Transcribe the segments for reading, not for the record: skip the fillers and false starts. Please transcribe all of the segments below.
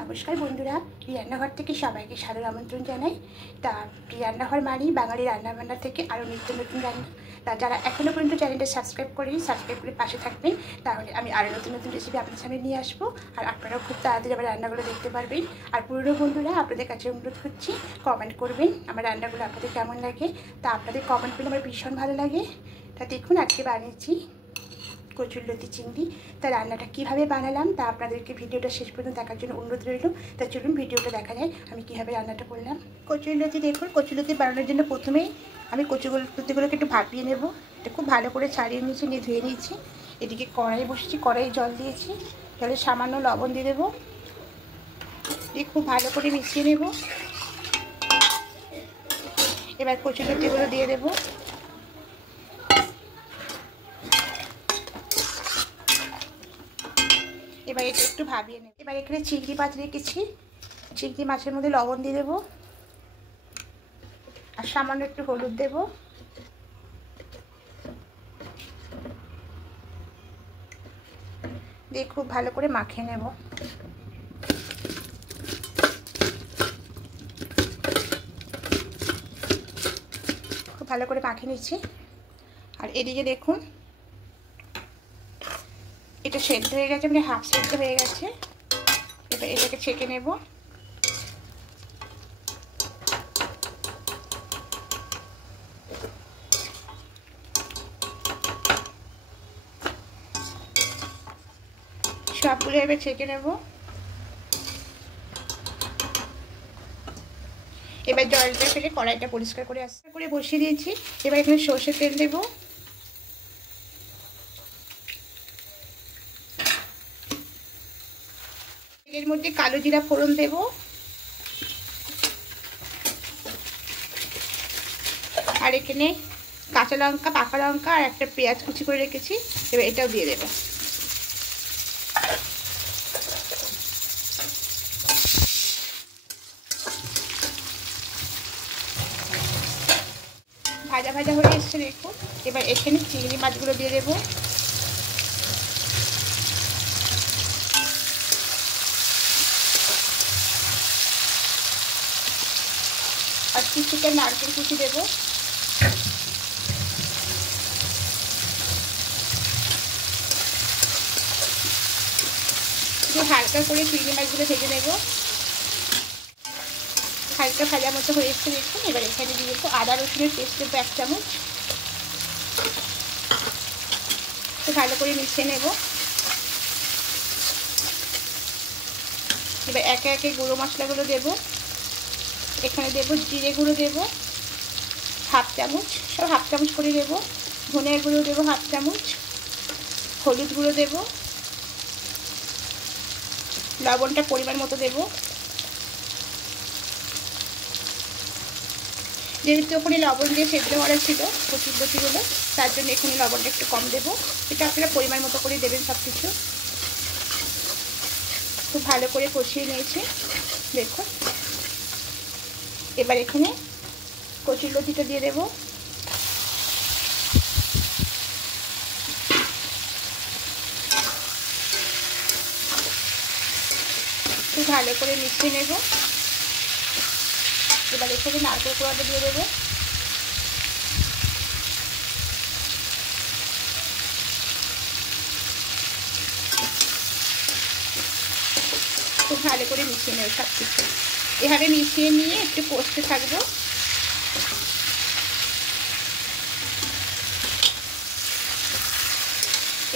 নমস্কার বন্ধুরা, রান্নাঘর থেকে সবাইকে সাদর আমন্ত্রণ জানাই। তা রান্নাঘর মানেই বাঙালি রান্নাবান্না থেকে আরও নিত্য নতুন রান্না। তা যারা এখনও পর্যন্ত চ্যানেলটা সাবস্ক্রাইব করেনি, সাবস্ক্রাইব করে পাশে থাকবেন, তাহলে আমি আরও নতুন নতুন রেসিপি আপনার সামনে নিয়ে আসবো। আর আপনারাও খুব তাড়াতাড়ি আমার রান্নাগুলো দেখতে পারবেন। আর পুরনো বন্ধুরা, আপনাদের কাছে অনুরোধ করছি, কমেন্ট করবেন আমার রান্নাগুলো আপনাদের কেমন লাগে। তা আপনাদের কমেন্ট পেলে আমার ভীষণ ভালো লাগে। তা দেখুন, আজকে বানিয়েছি কচুরলতি চিংড়ি। তা রান্নাটা কীভাবে বানালাম তা আপনাদেরকে ভিডিওটা শেষ পর্যন্ত দেখার জন্য অনুরোধ রইল। তা চলুন ভিডিওটা দেখা যায় আমি কীভাবে রান্নাটা করলাম। কচুরলতি দেখুন, কচুরলতি বানানোর জন্য প্রথমেই আমি কচুরলতিগুলোকে একটু ভাপিয়ে নেব। এটা খুব ভালো করে ছাড়িয়ে নিয়েছি, নিয়ে ধুয়ে নিয়েছি। এদিকে কড়াই বসেছি, কড়াই জল দিয়েছি, জলে সামান্য লবণ দিয়ে দেবো, দিয়ে খুব ভালো করে মিশিয়ে নেব। এবার কচুরলতিগুলো দিয়ে দেবো। এবার এটা একটু ভাবিয়ে নেব। এবার এখানে চিংড়ি মাছ রেখেছি, চিংড়ি মাছের মধ্যে লবণ দিয়ে দেবো আর সামান্য একটু হলুদ দেবো। দিয়ে খুব ভালো করে মাখিয়ে নেব। খুব ভালো করে মাখিয়ে নিচ্ছি। আর এদিকে দেখুন, এটা সেদ্ধ হয়ে গেছে, মানে হাফ সেদ্ধ হয়ে গেছে। এবার এটাকে ছেঁকে নেব। সবগুলো এবার ছেঁকে নেব। এবার জলটা ফেলে কড়াইটা পরিষ্কার করে আস্তে করে বসিয়ে দিয়েছি। এবার এখানে সর্ষের তেল দেব। এর মধ্যে কালো জিরা ফোড়ন দেব, আর এখানে কাঁচা লঙ্কা, পাকা লঙ্কা আর একটা পেঁয়াজ কুচি করে রেখেছি, এবার এটাও দিয়ে দেব। ভাজা ভাজা হয়ে এসছে দেখুন। এবার এখানে চিংড়ি মাছগুলো দিয়ে দেবো। আর কিছুটা নারকেল কুচি দেবো। হালকা করে চিংড়ি মাছগুলো ভেজে নেব। হালকা ভাজা মতো হয়ে এসছে দেখুন। এবার এখানে দিয়ে দেবো আদা রসুনের পেস্ট দেবো 1 চামচ। তো ভালো করে মিশিয়ে নেব। এবার একে একে গুঁড়ো মশলাগুলো দেব। এখানে দেবো জিরে গুঁড়ো দেবো 1/2 চামচ, সব 1/2 চামচ করে দেবো। ধনের গুঁড়ো দেবো 1/2 চামচ, হলুদ গুঁড়ো দেবো, লবণটা পরিমাণ মতো দেবো। যেহেতু ওখানে লবণ দিয়ে সেদ্ধ করা ছিল কচুরলতিগুলো, তার জন্য এখানে লবণটা একটু কম দেবো। এটা আপনারা পরিমাণ মতো করে দেবেন সব কিছু। খুব ভালো করে কষিয়ে নিয়েছি দেখুন। এবার এখানে কচুরলতিটা দিয়ে দেবো। খুব ভালো করে মিশিয়ে নেব। এবার এখানে নারকেল কোড়াটা দিয়ে দেবো। খুব ভালো করে মিশিয়ে নেব সব কিছু। এভাবে মিশিয়ে নিয়ে একটু কষতে থাকবো।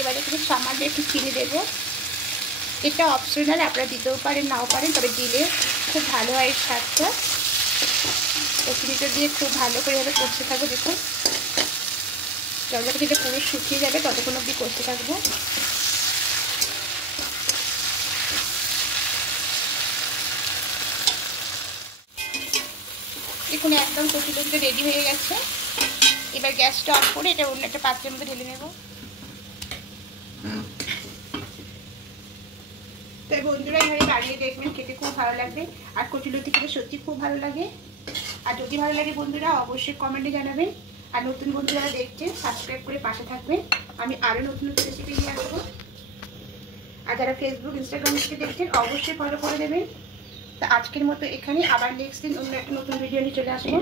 এবার এখানে সামান্য একটু চিনি দেবো। এটা অপশনাল, আপনারা দিতেও পারেন নাও পারেন, তবে দিলে খুব ভালো হয় স্বাদটা। চিনিটা দিয়ে খুব ভালো করে এভাবে কষতে থাকবো দেখুন। যতক্ষণ এটা পুরো শুকিয়ে যাবে ততক্ষণ অবধি কষতে থাকবো। দেখুন একদম কচুরলতিটা রেডি হয়ে গেছে। এবার গ্যাসটা অফ করে এটা অন্য একটা পাত্রের মধ্যে ঢেলে নেব। তাই বন্ধুরা এইভাবে বানিয়ে দেখবেন, খেতে খুব ভালো লাগবে। আর কচুরলতি খেতে সত্যি খুব ভালো লাগে। আর যদি ভালো লাগে বন্ধুরা অবশ্যই কমেন্টে জানাবেন। আর নতুন বন্ধুরা দেখছেন সাবস্ক্রাইব করে পাশে থাকবেন। আমি আরও নতুন নতুন রেসিপি নিয়ে আসবো। আর যারা ফেসবুক ইনস্টাগ্রাম থেকে দেখছেন অবশ্যই ফলো করে দেবেন। তা আজকের মতো এখানে, আবার নেক্সট দিন অন্য একটা নতুন ভিডিও নিয়ে চলে আসবো।